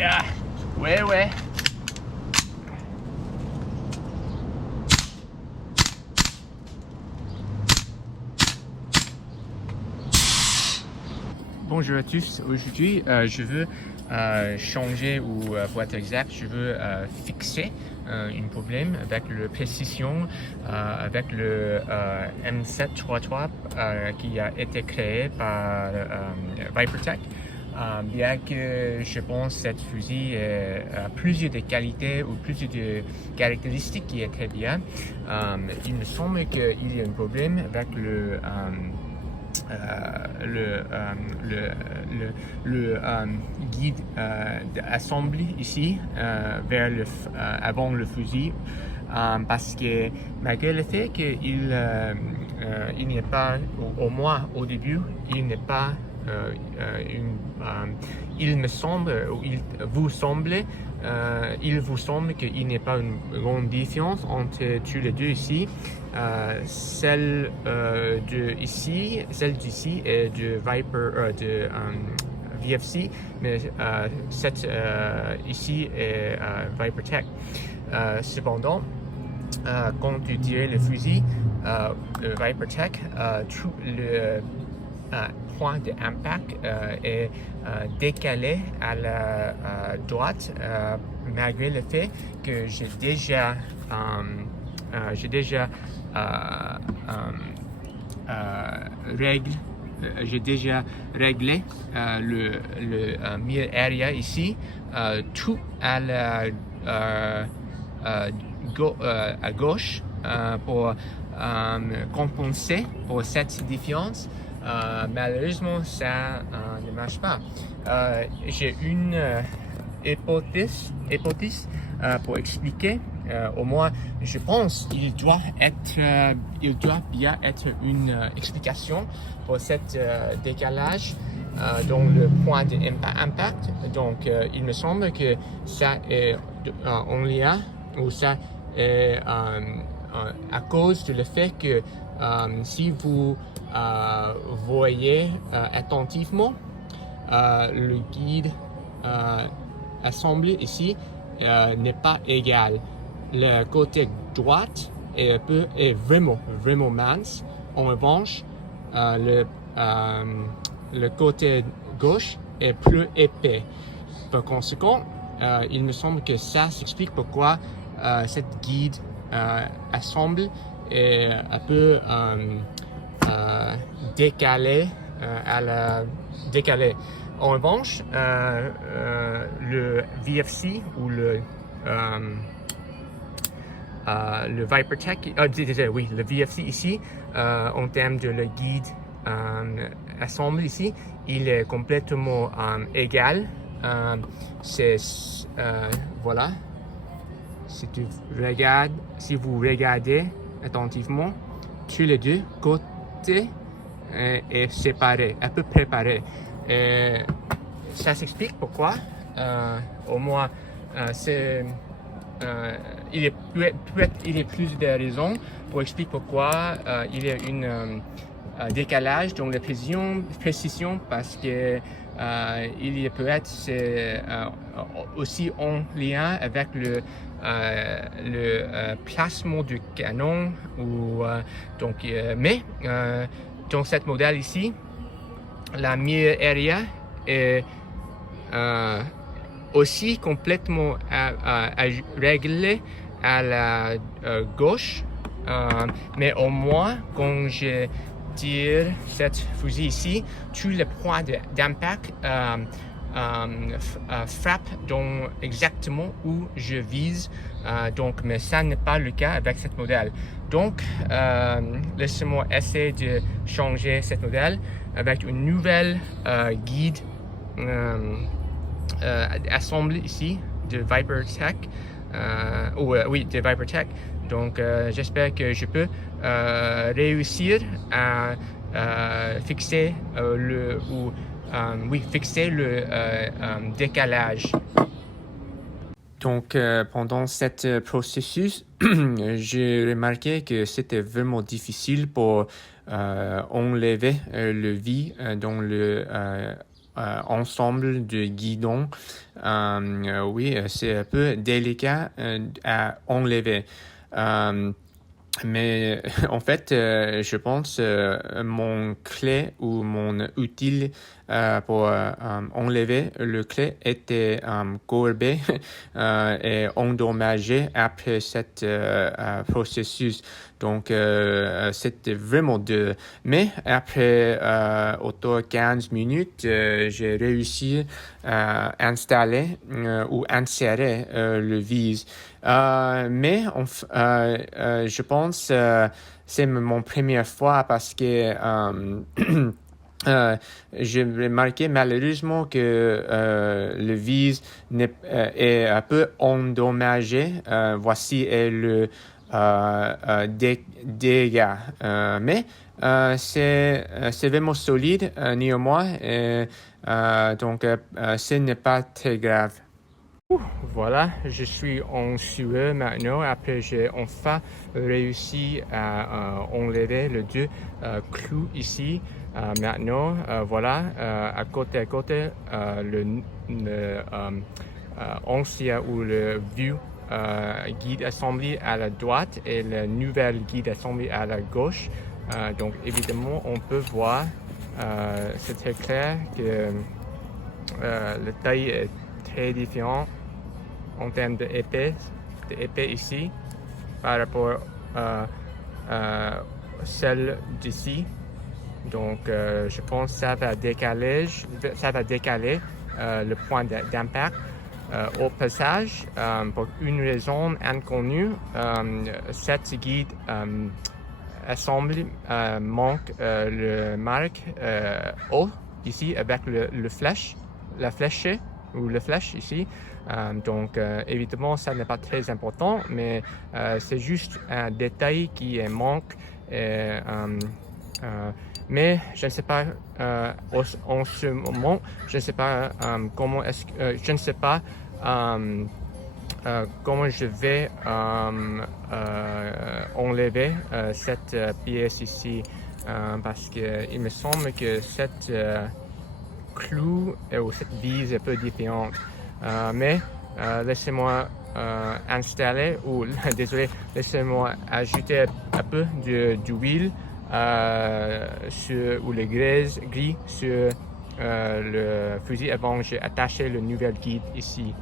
Ah, ouais. Bonjour à tous. Aujourd'hui, je veux changer ou pour être exact, je veux fixer un problème avec la précision, avec le M733 qui a été créé par Vipertech. Bien que je pense que cette fusil a plusieurs de qualités ou plusieurs de caractéristiques qui est très bien, il me semble qu'il y a un problème avec le guide d'assemblée ici avant le fusil, parce que malgré le fait qu'il n'y a pas, au moins au début, il n'est pas il me semble, ou il vous semble qu'il n'y a pas une grande différence entre tous les deux ici. Celle d'ici est de Viper, de VFC, mais cette ici est Vipertech. Cependant, quand tu tires le fusil, le Vipertech, tout le point d'impact est décalé à la droite, malgré le fait que j'ai déjà réglé le mire area ici, tout à la à gauche pour compenser pour cette différence. Malheureusement, ça ne marche pas. J'ai une hypothèse pour expliquer. Au moins, je pense qu'il doit bien être une explication pour cette décalage dans le point d'impact. Donc, il me semble que ça est en lien, ou ça est à cause du fait que si vous voyez attentivement le guide assemblé ici n'est pas égal. Le côté droite est vraiment mince. En revanche, le côté gauche est plus épais. Par conséquent, il me semble que ça s'explique pourquoi cette guide assemblée est un peu décalé. En revanche, le VFC ou le Vipertech, le VFC ici, en termes de le guide assemblé ici, il est complètement égal. Voilà. Si vous regardez attentivement, tous les deux côtés est séparé, un peu préparé. Ça s'explique pourquoi. Au moins, il y a plus de raisons pour expliquer pourquoi il y a une décalage dans la précision, parce que il y a peut-être aussi en lien avec le placement du canon, ou mais dans cette modèle ici, la mire area est aussi complètement réglée à la gauche, mais au moins quand je tire cette fusil ici, tous les points d'impact frappent exactement où je vise. Donc, mais ça n'est pas le cas avec cette modèle. Donc, laissez-moi essayer de changer cette modèle avec une nouvelle guide assemblée ici de Vipertech. De Vipertech. Donc, j'espère que je peux réussir à fixer le décalage. Donc, pendant ce processus, j'ai remarqué que c'était vraiment difficile pour enlever le V dans le ensemble de guidon. Oui, c'est un peu délicat à enlever. Mais en fait, je pense mon clé ou mon outil pour enlever le clé était courbé et endommagé après cet processus. Donc, c'était vraiment dur. Mais après autour de 15 minutes, j'ai réussi à installer ou insérer le vis. Mais je pense c'est mon première fois parce que j'ai remarqué malheureusement que le vis est un peu endommagé. Voici le dégâts. Mais c'est vraiment solide néanmoins. Donc, ce n'est pas très grave. Voilà, je suis en sueur maintenant. Après, j'ai enfin réussi à enlever les deux clous ici. Maintenant, voilà, à côté, le ancien ou le vieux guide assembly à la droite et le nouvel guide assembly à la gauche. Donc, évidemment, on peut voir, c'est très clair que la taille est très différente en termes d'épée ici par rapport à celle d'ici. Donc, je pense que ça va décaler le point d'impact. Au passage, pour une raison inconnue, cette guide assemblée manque le marque haut ici avec la flèche ou le flash ici. Donc, évidemment, ça n'est pas très important, mais c'est juste un détail qui manque. Mais je ne sais pas en ce moment, je ne sais pas comment je ne sais pas comment je vais enlever cette pièce ici parce qu'il me semble que cette clou ou cette vis est un peu différente. Mais laissez-moi installer ou désolé, laissez-moi ajouter un peu d'huile ou le gris sur le fusil avant j'ai attaché le nouvel guide ici.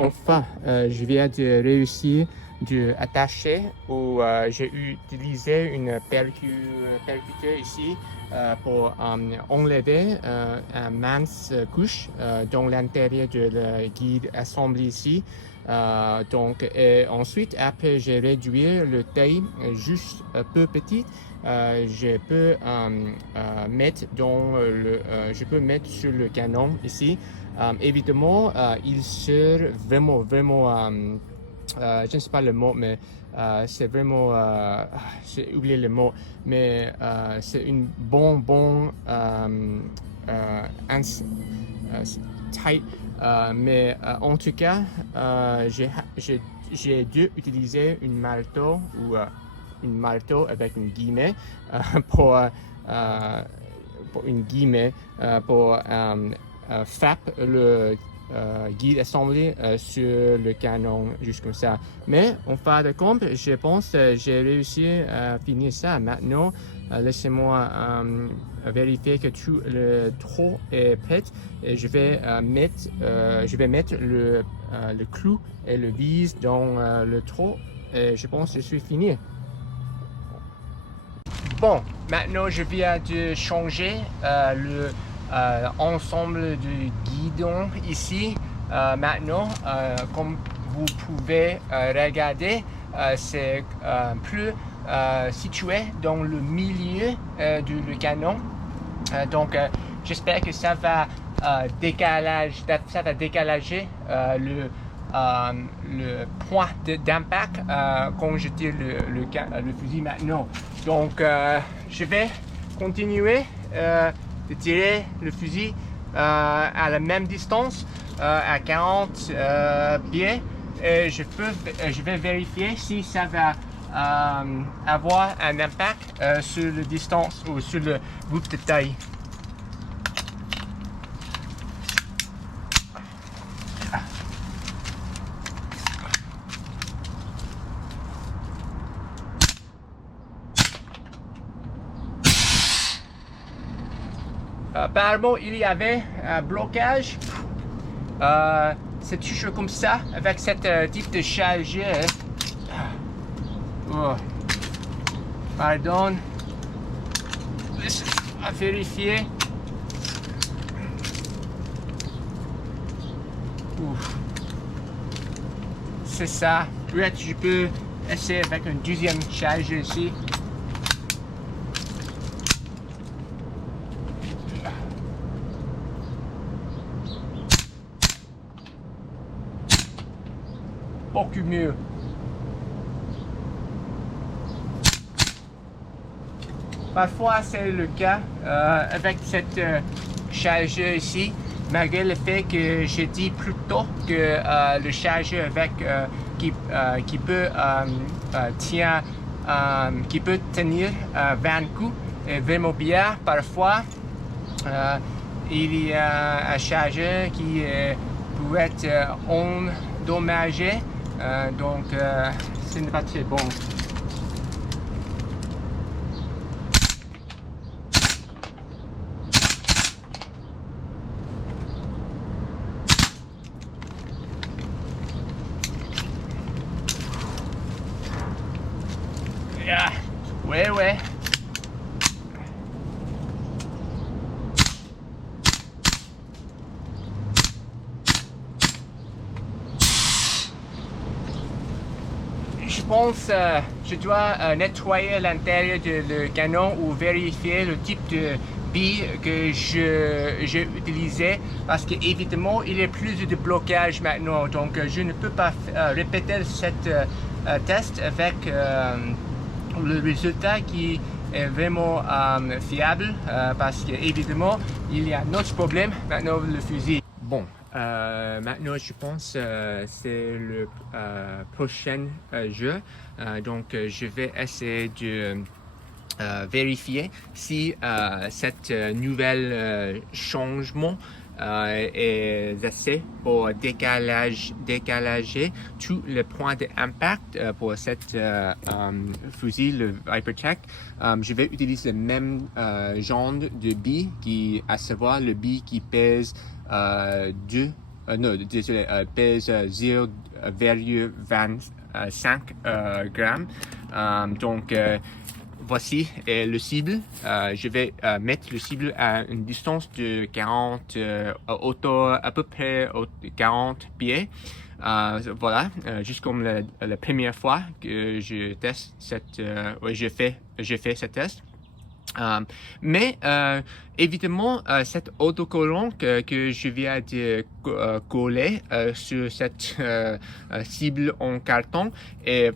Enfin, je viens de réussir d'attacher ou j'ai utilisé une percuteur ici pour enlever une mince couche dans l'intérieur de la guide assemblée ici. Donc, et ensuite, après j'ai réduit le taille juste un peu petite. Je peux mettre sur le canon ici. Évidemment, il sert vraiment, je ne sais pas le mot, mais c'est vraiment, j'ai oublié le mot, mais c'est une bon taille. Mais en tout cas, j'ai dû utiliser une marteau ou une marteau avec une guillemet pour une guillemet pour FAP le guide assemblé sur le canon juste comme ça. Mais en fin de compte, je pense que j'ai réussi à finir ça. Maintenant, laissez-moi vérifier que tout le trou est prêt et je vais mettre le clou et le vis dans le trou et je pense que je suis fini. Bon, maintenant je viens de changer ensemble du guidon ici. Maintenant, comme vous pouvez regarder, c'est plus situé dans le milieu du canon. Donc, j'espère que ça va décalager le point d'impact quand je tire le fusil maintenant. Donc, je vais continuer de tirer le fusil à la même distance, à 40 pieds. Et je vais vérifier si ça va avoir un impact sur la distance ou sur le groupe de taille. Apparemment, il y avait un blocage. C'est toujours comme ça avec cette type de chargeur. Oh. Pardon. À vérifier. C'est ça. Peut-être je peux essayer avec un deuxième chargeur ici. Beaucoup mieux. Parfois c'est le cas avec cette chargeur ici, malgré le fait que j'ai dit plus tôt que le chargeur avec qui peut tenir 20 coups est vraiment bien. Parfois il y a un chargeur qui peut être endommagé, donc ce n'est pas très bon. Ouais. Je pense je dois nettoyer l'intérieur du canon ou vérifier le type de bille que j'ai utilisé, parce qu'évidemment il y a plus de blocage maintenant, donc je ne peux pas répéter cette test avec le résultat qui est vraiment fiable, parce qu'évidemment il y a un autre problème maintenant, le fusil. Bon, maintenant je pense c'est le prochain jeu, donc je vais essayer de vérifier si cette nouvelle changement est assez pour décalager tous les points d'impact pour cette fusil, le ViperTech. Je vais utiliser le même genre de bille, à savoir le bille qui pèse pèse 0,25 grammes. Donc voici le cible. Je vais mettre le cible à une distance de 40 à peu près 40 pieds. Voilà, juste comme la première fois que je teste je fais ce test. Mais évidemment, cet autocollant que je viens de coller sur cette cible en carton est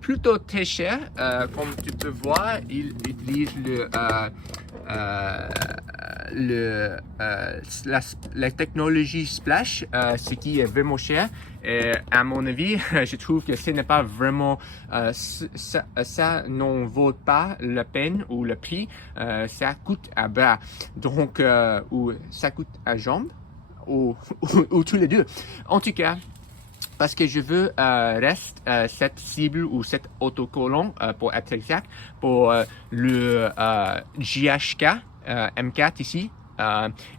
plutôt très cher. Comme tu peux voir, il utilise la technologie Splash, ce qui est vraiment cher. Et à mon avis, je trouve que ce n'est pas vraiment ça n'en vaut pas la peine ou le prix. Ça coûte à bras, donc ou ça coûte à jambe, ou tous les deux. En tout cas, parce que je veux reste cette cible ou cet autocollant pour être exact, pour le JHK M4 ici,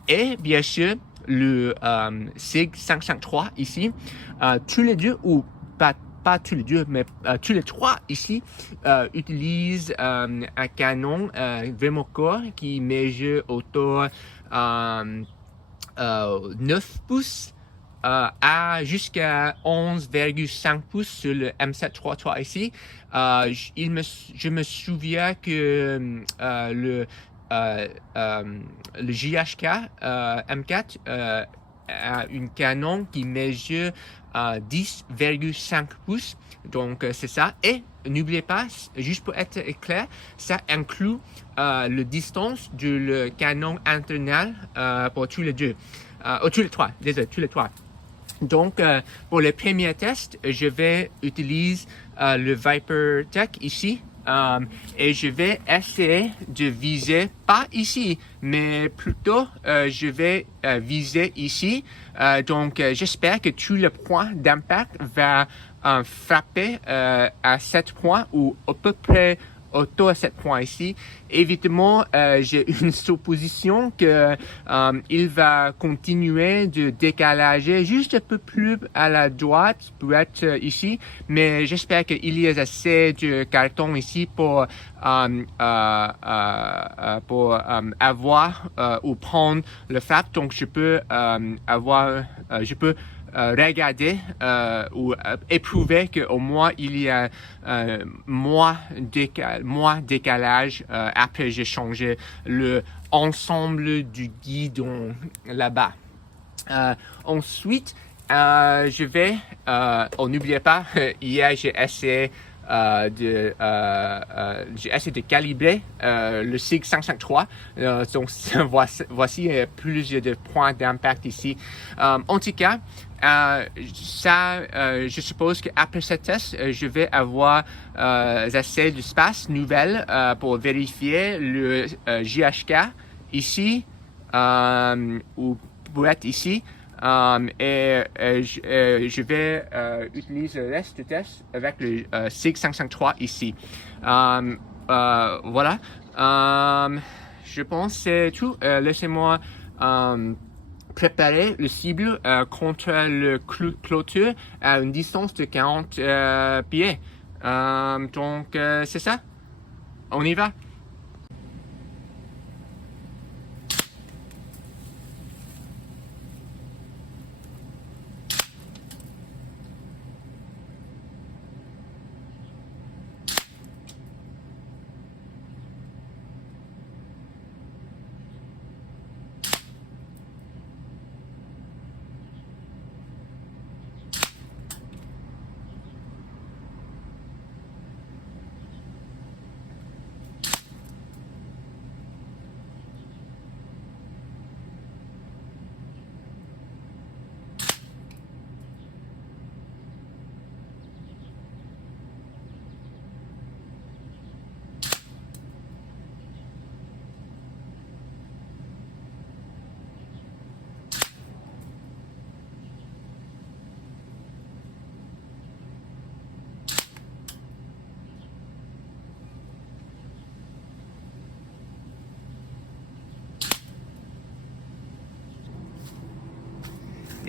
et bien sûr le SIG 553 ici, tous les deux, ou pas tous les deux, mais tous les trois ici utilisent un canon vraiment court qui mesure autour 9 pouces à jusqu'à 11,5 pouces sur le M733 ici. Je me souviens que le JHK M4 une canon qui mesure 10,5 pouces. Donc, c'est ça. Et n'oubliez pas, juste pour être clair, ça inclut la distance du canon internal pour tous les deux. Tous les trois, désolé, tous les trois. Donc, pour le premier test, je vais utiliser le Viper Tech ici. Et je vais essayer de viser, pas ici, mais plutôt je vais viser ici. Donc, j'espère que tout le point d'impact va frapper à 7 points ou à peu près autour à 7 points ici. Évidemment, j'ai une supposition que il va continuer de décalager juste un peu plus à la droite pour être ici, mais j'espère qu'il y a assez de carton ici pour avoir ou prendre le frappe. Donc je peux regarder ou éprouver qu'au moins il y a moins décalage après j'ai changé le ensemble du guidon là-bas. Ensuite, je vais, n'oubliez pas, hier j'ai essayé de calibrer le SIG 553. Donc voici plusieurs de points d'impact ici. En tout cas, je suppose qu'après ce test, je vais avoir assez d'espace nouvelle pour vérifier le JHK ici ou pour être ici. Je vais utiliser le reste du test avec le SIG 553 ici. Voilà. Je pense que c'est tout. Laissez-moi préparer le cible contre le clôture à une distance de 40 pieds. Donc, c'est ça. On y va.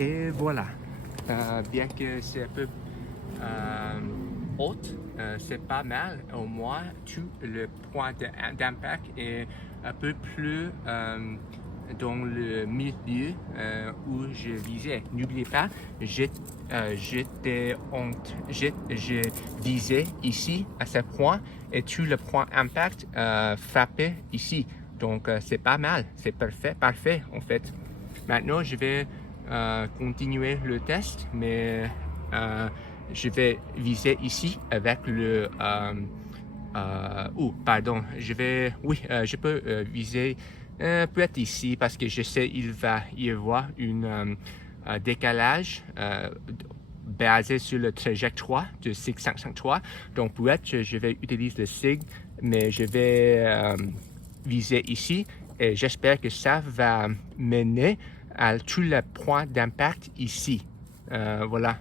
Et voilà. Bien que c'est un peu haute, c'est pas mal. Au moins, tout le point d'impact est un peu plus dans le milieu où je visais. N'oubliez pas, j'ai visé ici à ce point et tout le point impact frappé ici. Donc, c'est pas mal. C'est parfait en fait. Maintenant, je vais continuer le test, mais je vais viser ici avec le pardon, je peux viser peut-être ici parce que je sais il va y avoir un décalage basé sur le trajectoire de SIG 553. Donc peut-être je vais utiliser le SIG, mais je vais viser ici et j'espère que ça va mener à tous les points d'impact ici. Voilà.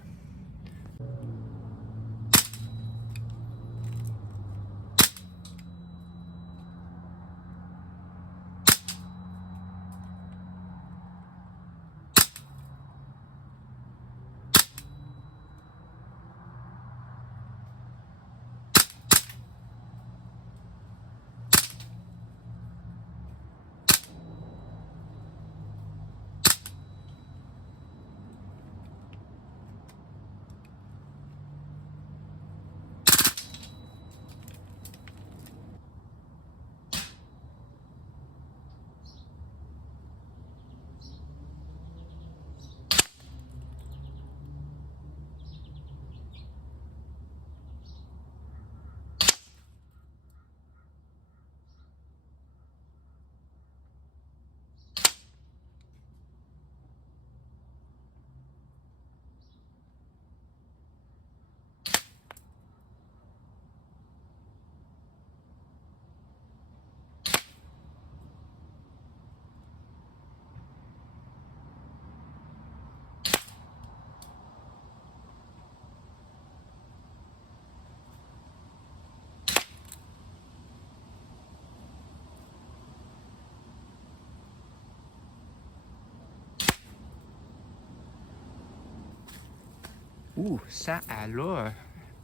Ça alors,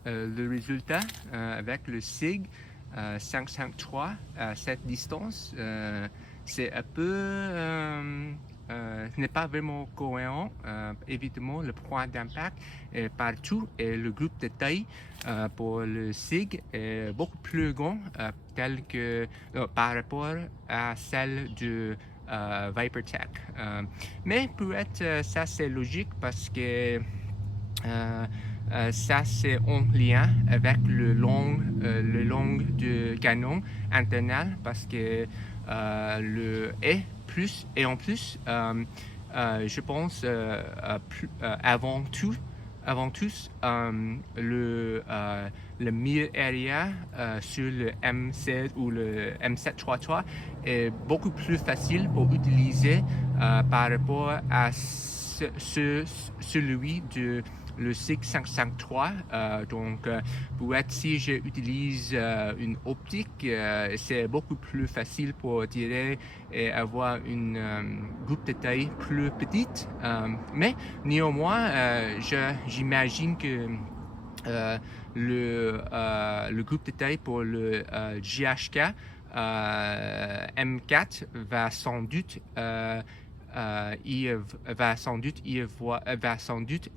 le résultat avec le SIG 553 à cette distance, c'est un peu, ce n'est pas vraiment cohérent. Évidemment, le point d'impact est partout et le groupe de taille pour le SIG est beaucoup plus grand tel que, par rapport à celle du ViperTech. Mais peut-être ça c'est logique parce que ça c'est en lien avec le long du canon internal parce que le est plus et en plus je pense avant tous le mire area sur le M7 ou le M733 est beaucoup plus facile pour utiliser par rapport à celui de le SIG 553. Donc, pour être si j'utilise une optique, c'est beaucoup plus facile pour tirer et avoir une groupe de taille plus petite. Mais néanmoins, j'imagine que le groupe de taille pour le GHK M4 va sans doute il va sans doute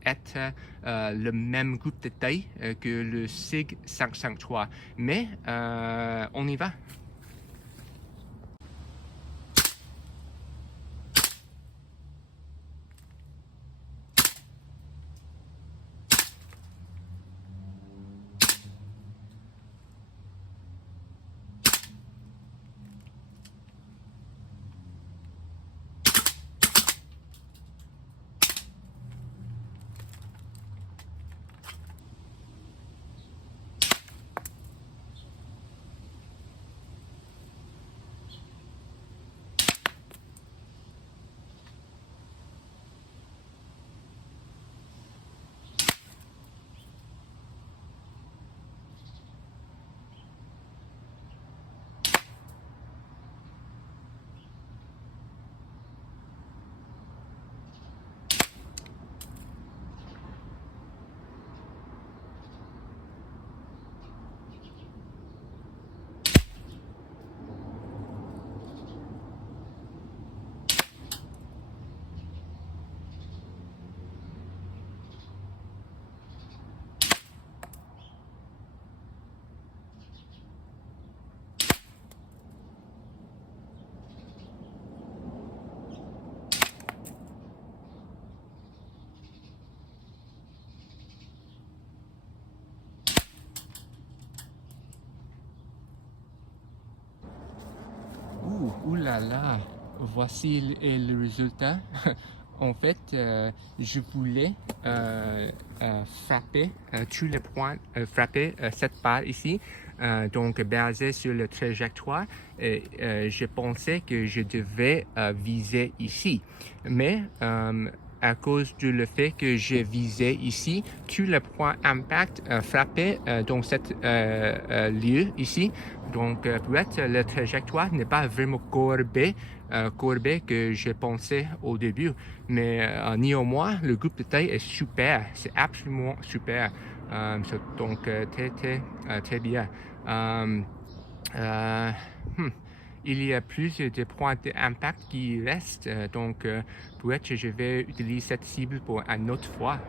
être le même groupe de taille que le SIG 553. Mais on y va. Ouh là là, voici le résultat. En fait, je voulais frapper tous les points, frapper cette barre ici, donc basé sur le trajectoire. Je pensais que je devais viser ici, mais à cause du fait que j'ai visé ici, tous les points impact frappés dans cet lieu ici. Donc, peut-être la trajectoire n'est pas vraiment courbée que je pensais au début. Mais néanmoins, le groupe de taille est super. C'est absolument super. Donc, très bien. Il y a plus de points d'impact qui restent. Donc, peut-être que je vais utiliser cette cible pour une autre fois.